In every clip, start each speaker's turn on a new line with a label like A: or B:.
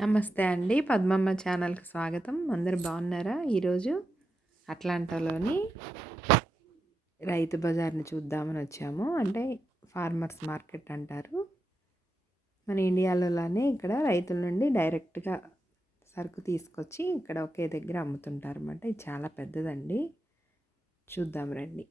A: నమస్తే అండి. పద్మమ్మ ఛానల్కి స్వాగతం. అందరు బాగున్నారా? ఈరోజు అట్లాంటాలోని రైతు బజార్ని చూద్దామని వచ్చాము. అంటే ఫార్మర్స్ మార్కెట్ అంటారు. మన ఇండియాలోనే ఇక్కడ రైతుల నుండి డైరెక్ట్గా సరుకు తీసుకొచ్చి ఇక్కడ ఒకే దగ్గర అమ్ముతుంటారు అన్నమాట ఇది చాలా పెద్దదండి. చూద్దాం రండి.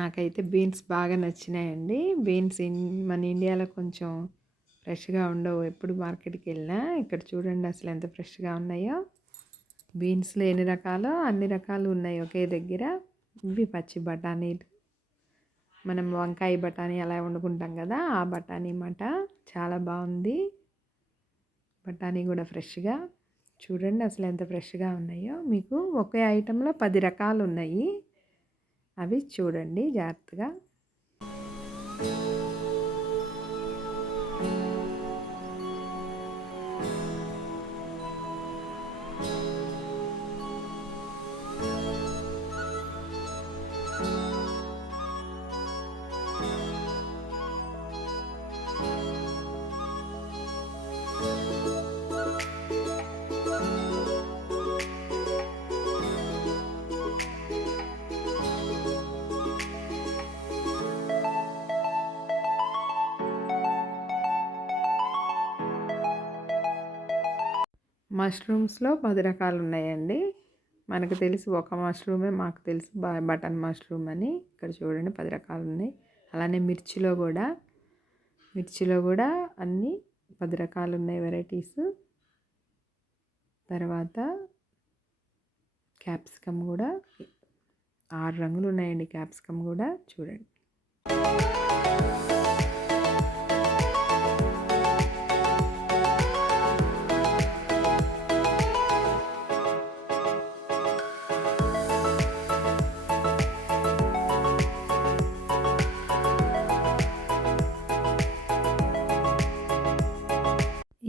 A: నాకైతే బీన్స్ బాగా నచ్చినాయండి. బీన్స్ మన ఇండియాలో కొంచెం ఫ్రెష్గా ఉండవు. ఎప్పుడు మార్కెట్కి వెళ్ళినా ఇక్కడ చూడండి అసలు ఎంత ఫ్రెష్గా ఉన్నాయో. బీన్స్లో ఎన్ని రకాలు అన్ని రకాలు ఉన్నాయి ఒకే దగ్గర. ఇవి పచ్చి బఠానీలు. మనం వంకాయ బఠానీ అలా వండుకుంటాం కదా ఆ బఠానీ మాట చాలా బాగుంది. బఠానీ కూడా ఫ్రెష్గా. చూడండి అసలు ఎంత ఫ్రెష్గా ఉన్నాయో. మీకు ఒకే ఐటెంలో పది రకాలు ఉన్నాయి. అవి చూడండి జాగ్రత్తగా. మష్రూమ్స్లో పది రకాలు ఉన్నాయండి మనకు తెలుసు ఒక మష్రూమే మాకు తెలుసు బటన్ మష్రూమ్ అని. ఇక్కడ చూడండి పది రకాలు ఉన్నాయి అలానే మిర్చిలో కూడా మిర్చిలో కూడా అన్నీ పది రకాలు ఉన్నాయి వెరైటీస్. తర్వాత క్యాప్సికమ్ కూడా ఆరు రంగులు ఉన్నాయండి క్యాప్సికమ్ కూడా. చూడండి.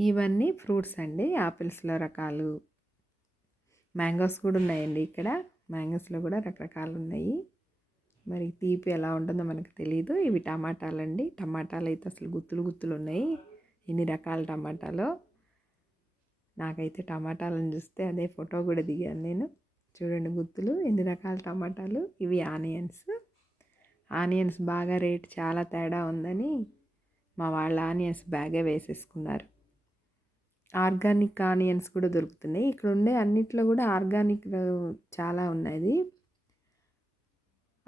A: ఇవన్నీ ఫ్రూట్స్ అండి. ఆపిల్స్లో రకాలు మ్యాంగోస్ కూడా ఉన్నాయండి ఇక్కడ. మ్యాంగోస్లో కూడా రకరకాలు ఉన్నాయి. మరి తీపి ఎలా ఉంటుందో మనకు తెలియదు ఇవి టమాటాలు అండి టమాటాలు అయితే అసలు గుత్తులు గుత్తులు ఉన్నాయి. ఎన్ని రకాల టమాటాలు. నాకైతే టమాటాలను చూస్తే అదే ఫోటో కూడా దిగాను నేను. చూడండి గుత్తులు ఎన్ని రకాల టమాటాలు. ఇవి ఆనియన్స్. ఆనియన్స్ బాగా రేట్ చాలా తేడా ఉందని మా వాళ్ళ ఆనియన్స్ బ్యాగే వేసేసుకున్నారు. ఆర్గానిక్ ఆనియన్స్ కూడా దొరుకుతున్నాయి. ఇక్కడ ఉండే అన్నిట్లో కూడా ఆర్గానిక్ చాలా ఉన్నాయి.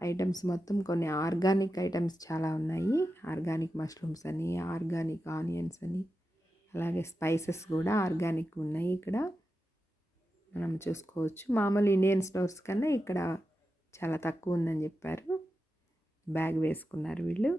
A: ఐటమ్స్ మొత్తం కొన్ని ఆర్గానిక్ ఐటమ్స్ చాలా ఉన్నాయి. ఆర్గానిక్ మష్రూమ్స్ అని ఆర్గానిక్ ఆనియన్స్ అని అలాగే స్పైసెస్ కూడా ఆర్గానిక్ ఉన్నాయి ఇక్కడ. మనం చూసుకోవచ్చు. మామూలు ఇండియన్ స్టోర్స్ కన్నా ఇక్కడ చాలా తక్కువ ఉందని చెప్పారు. బ్యాగ్ వేసుకున్నారు వీళ్ళు.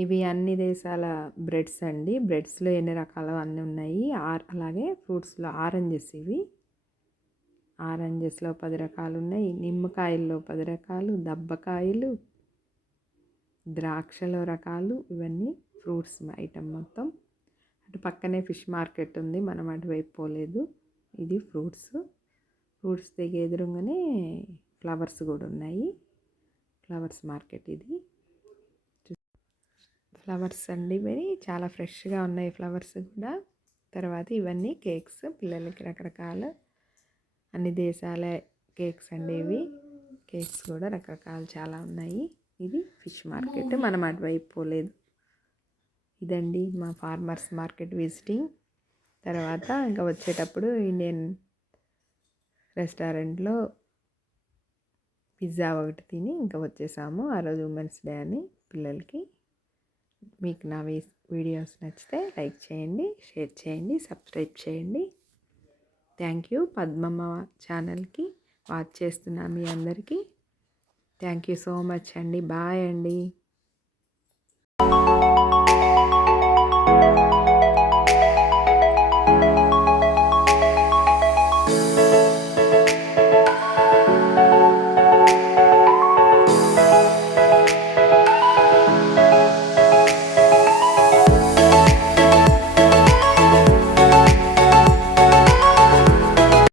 A: ఇవి అన్ని దేశాల బ్రెడ్స్ అండి. బ్రెడ్స్లో ఎన్ని రకాలు అన్నీ ఉన్నాయి. ఆర్ అలాగే ఫ్రూట్స్లో ఆరెంజెస్ ఇవి. ఆరెంజెస్లో పది రకాలు ఉన్నాయి. నిమ్మకాయల్లో పది రకాలు దబ్బకాయలు ద్రాక్షలో రకాలు ఇవన్నీ ఫ్రూట్స్ ఐటమ్ మొత్తం. అటు పక్కనే ఫిష్ మార్కెట్ ఉంది. మనం అటువైపు పోలేదు. ఇది ఫ్రూట్స్. ఫ్రూట్స్ దిగే ఎదురుగానే ఫ్లవర్స్ కూడా ఉన్నాయి. ఫ్లవర్స్ మార్కెట్ ఇది. ఫ్లవర్స్ అండి ఇవి చాలా ఫ్రెష్గా ఉన్నాయి ఫ్లవర్స్ కూడా. తర్వాత ఇవన్నీ కేక్స్ పిల్లలకి రకరకాల అన్ని దేశాల కేక్స్ అండి ఇవి. కేక్స్ కూడా రకరకాలు చాలా ఉన్నాయి. ఇది ఫిష్ మార్కెట్. మనం అటువైపు పోలేదు ఇదండి మా ఫార్మర్స్ మార్కెట్ విజిటింగ్. తర్వాత ఇంకా వచ్చేటప్పుడు ఇండియన్ రెస్టారెంట్లో పిజ్జా ఒకటి తిని ఇంకా వచ్చేసాము. ఆ రోజు ఉమెన్స్ డే అని పిల్లలకి. మీకు నా వీడియోస్ నచ్చితే లైక్ చేయండి షేర్ చేయండి సబ్స్క్రైబ్ చేయండి. థ్యాంక్ యూ పద్మమ్మ ఛానల్కి వాచ్ చేస్తున్నా మీ అందరికీ. థ్యాంక్ యూ సో మచ్ అండి. బాయ్ అండి.